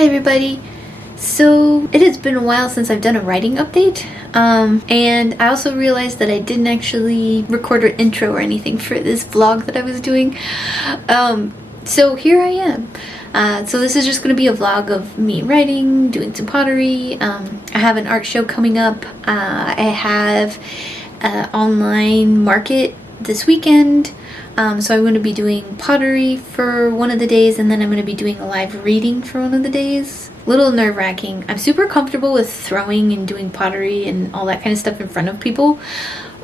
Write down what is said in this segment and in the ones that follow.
Hi everybody. So it has been a while since I've done a writing update, and I also realized that I didn't actually record an intro or anything for this vlog that I was doing. So here I am. So this is just going to be a vlog of me writing, doing some pottery. I have an art show coming up. I have an online market this weekend. So I'm going to be doing pottery for one of the days, and then I'm going to be doing a live reading for one of the days. A little nerve-wracking. I'm super comfortable with throwing and doing pottery and all that kind of stuff in front of people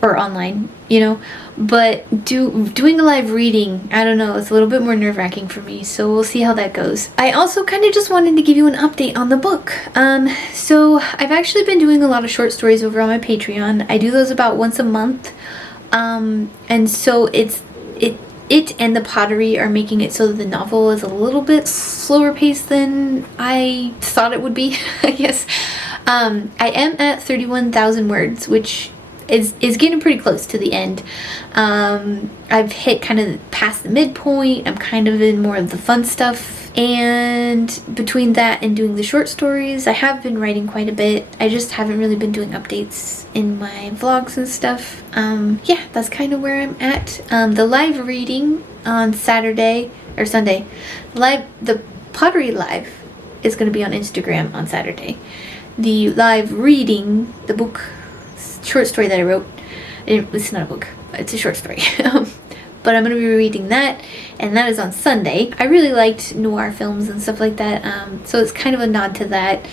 or online, you know, but doing a live reading, I don't know, it's a little bit more nerve-wracking for me, so we'll see how that goes. I also kind of just wanted to give you an update on the book. So I've actually been doing a lot of short stories over on my Patreon. I do those about once a month, and so it and the pottery are making it so that the novel is a little bit slower paced than I thought it would be, I guess. I am at 31,000 words, which is getting pretty close to the end. I've hit kind of past the midpoint. I'm kind of in more of the fun stuff. And between that and doing the short stories, I have been writing quite a bit. I just haven't really been doing updates in my vlogs and stuff. Yeah, that's kind of where I'm at. The live reading on Saturday or Sunday, the pottery live is going to be on Instagram on Saturday. The live reading, the book, short story that I wrote, it's not a book, it's a short story. But I'm going to be reading that, and that is on Sunday. I really liked noir films and stuff like that, so it's kind of a nod to that.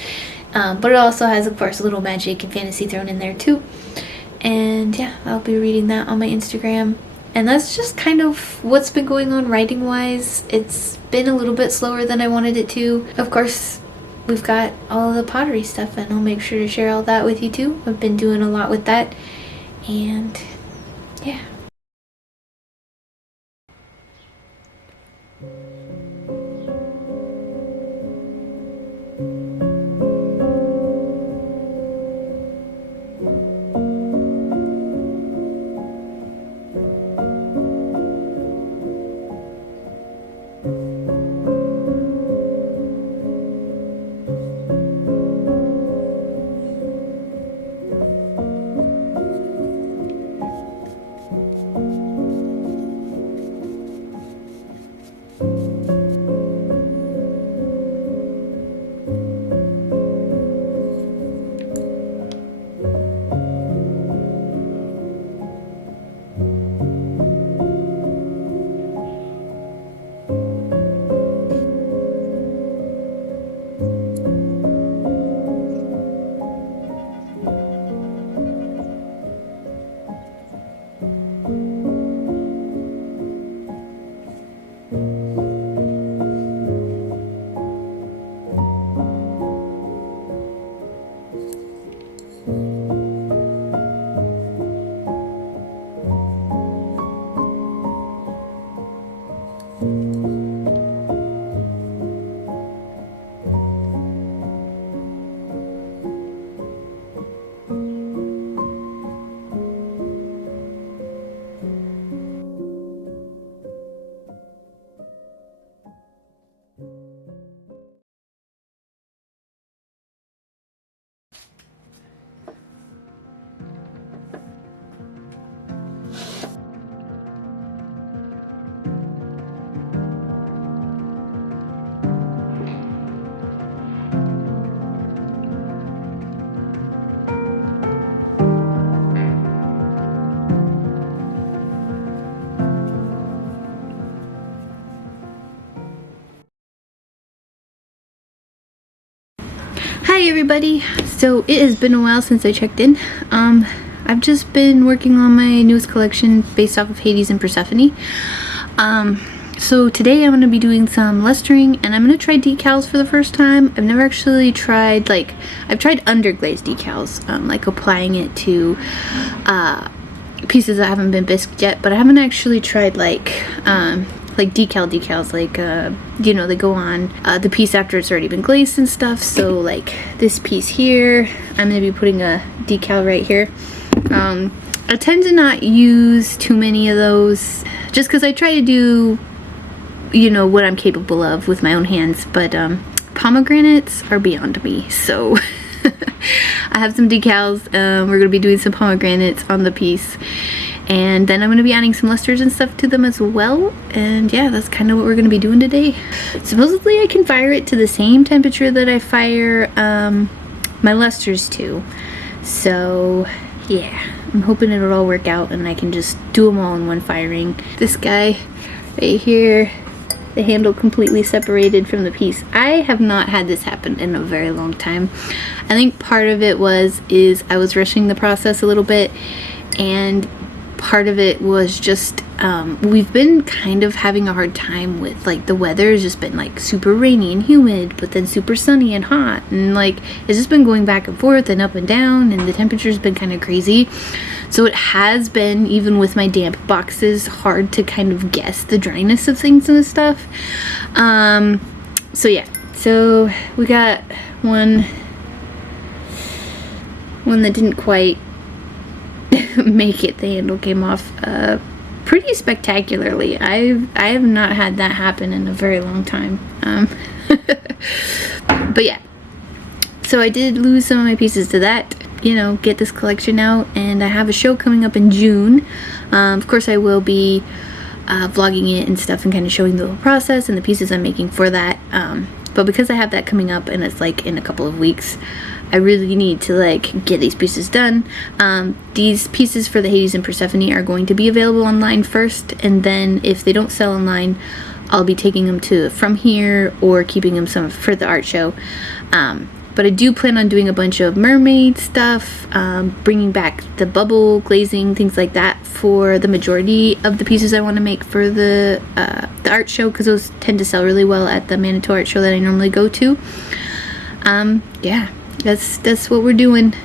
But it also has, of course, a little magic and fantasy thrown in there too. And yeah, I'll be reading that on my Instagram. And that's just kind of what's been going on writing-wise. It's been a little bit slower than I wanted it to. Of course, we've got all the pottery stuff, and I'll make sure to share all that with you too. I've been doing a lot with that, and yeah. Hi everybody. So it has been a while since I checked in. I've just been working on my newest collection based off of Hades and Persephone. So today I'm going to be doing some lustering, and I'm going to try decals for the first time. I've never actually tried, I've tried underglaze decals, like applying it to pieces that haven't been bisqued yet, but I haven't actually tried decals, you know, they go on the piece after it's already been glazed and stuff. So like this piece here, I'm going to be putting a decal right here. I tend to not use too many of those just because I try to do, you know, what I'm capable of with my own hands, but pomegranates are beyond me, so I have some decals. We're gonna be doing some pomegranates on the piece, and then I'm gonna be adding some lusters and stuff to them as well. And yeah, that's kind of what we're gonna be doing today. Supposedly I can fire it to the same temperature that I fire my lusters to, so yeah, I'm hoping it'll all work out and I can just do them all in one firing. This guy right here, the handle completely separated from the piece. I have not had this happen in a very long time. I think part of it is I was rushing the process a little bit, and part of it was just we've been kind of having a hard time with, like, the weather has just been like super rainy and humid, but then super sunny and hot, and like it's just been going back and forth and up and down, and the temperature's been kind of crazy. So it has been, even with my damp boxes, hard to kind of guess the dryness of things and stuff. So yeah, so we got one that didn't quite make it. The handle came off pretty spectacularly. I have not had that happen in a very long time. But yeah, so I did lose some of my pieces to that, you know, get this collection out, and I have a show coming up in June. Of course I will be vlogging it and stuff and kind of showing the whole process and the pieces I'm making for that. But because I have that coming up and it's like in a couple of weeks, I really need to like get these pieces done. These pieces for the Hades and Persephone are going to be available online first, and then if they don't sell online, I'll be taking them to from here or keeping them some for the art show. But I do plan on doing a bunch of mermaid stuff, bringing back the bubble glazing, things like that for the majority of the pieces I want to make for the art show, because those tend to sell really well at the Manitou art show that I normally go to. Yeah, that's what we're doing.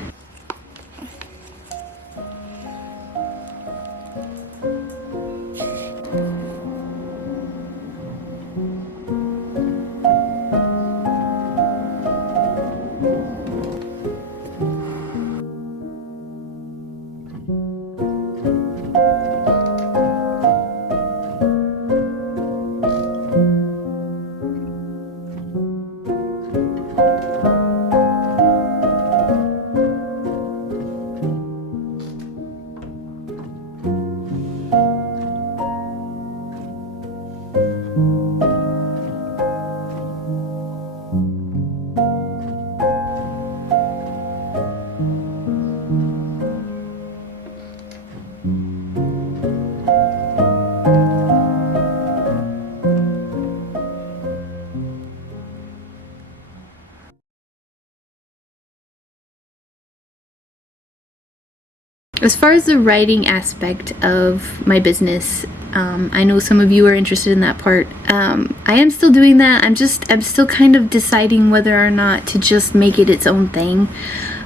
As far as the writing aspect of my business, I know some of you are interested in that part. I am still doing that. I'm still kind of deciding whether or not to just make it its own thing.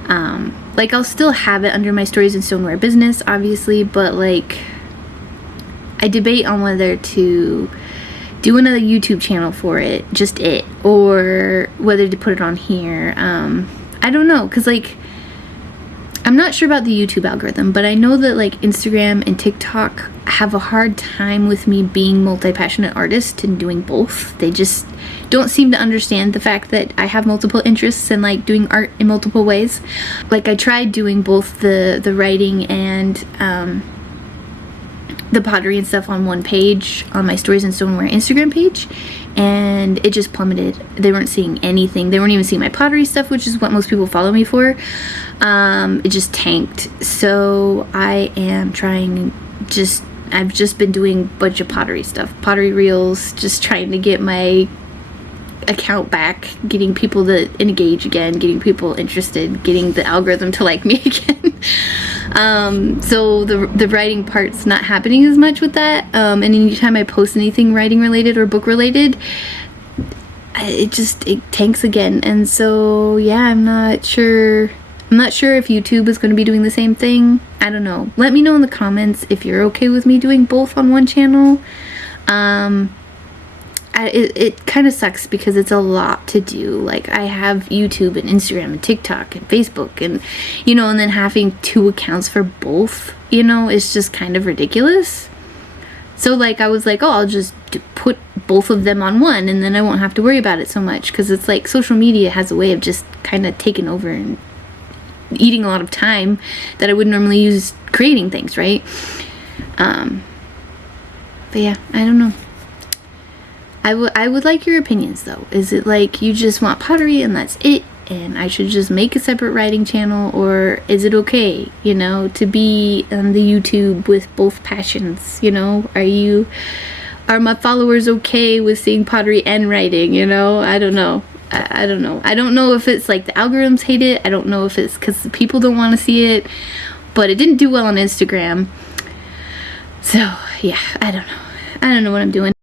Like, I'll still have it under my Stories and Stoneware business, obviously, but like, I debate on whether to do another YouTube channel for it, or whether to put it on here. I don't know, because like, I'm not sure about the YouTube algorithm, but I know that like Instagram and TikTok have a hard time with me being multi-passionate artist and doing both. They just don't seem to understand the fact that I have multiple interests and like doing art in multiple ways. Like, I tried doing both the writing and the pottery and stuff on one page on my Stories and Stoneware Instagram page, and it just plummeted. They weren't seeing anything. They weren't even seeing my pottery stuff, which is what most people follow me for. It just tanked. So I am trying, I've just been doing a bunch of pottery stuff, pottery reels, just trying to get my account back, getting people to engage again, getting people interested, getting the algorithm to like me again. So the writing part's not happening as much with that, and anytime I post anything writing related or book related, it tanks again. And so yeah, I'm not sure if YouTube is going to be doing the same thing. I don't know. Let me know in the comments if you're okay with me doing both on one channel. It kind of sucks because it's a lot to do. Like, I have YouTube and Instagram and TikTok and Facebook, and you know, and then having 2 accounts for both, you know, it's just kind of ridiculous. So like, I was like, oh, I'll just to put both of them on one, and then I won't have to worry about it so much, because it's like social media has a way of just kind of taking over and eating a lot of time that I would normally use creating things, right? But yeah, I don't know. I would like your opinions though. Is it like you just want pottery and that's it, and I should just make a separate writing channel, or is it okay, you know, to be on the YouTube with both passions, you know? Are my followers okay with seeing pottery and writing, you know? I don't know. I don't know. I don't know if it's like the algorithms hate it. I don't know if it's because people don't want to see it, but it didn't do well on Instagram. So yeah, I don't know. I don't know what I'm doing.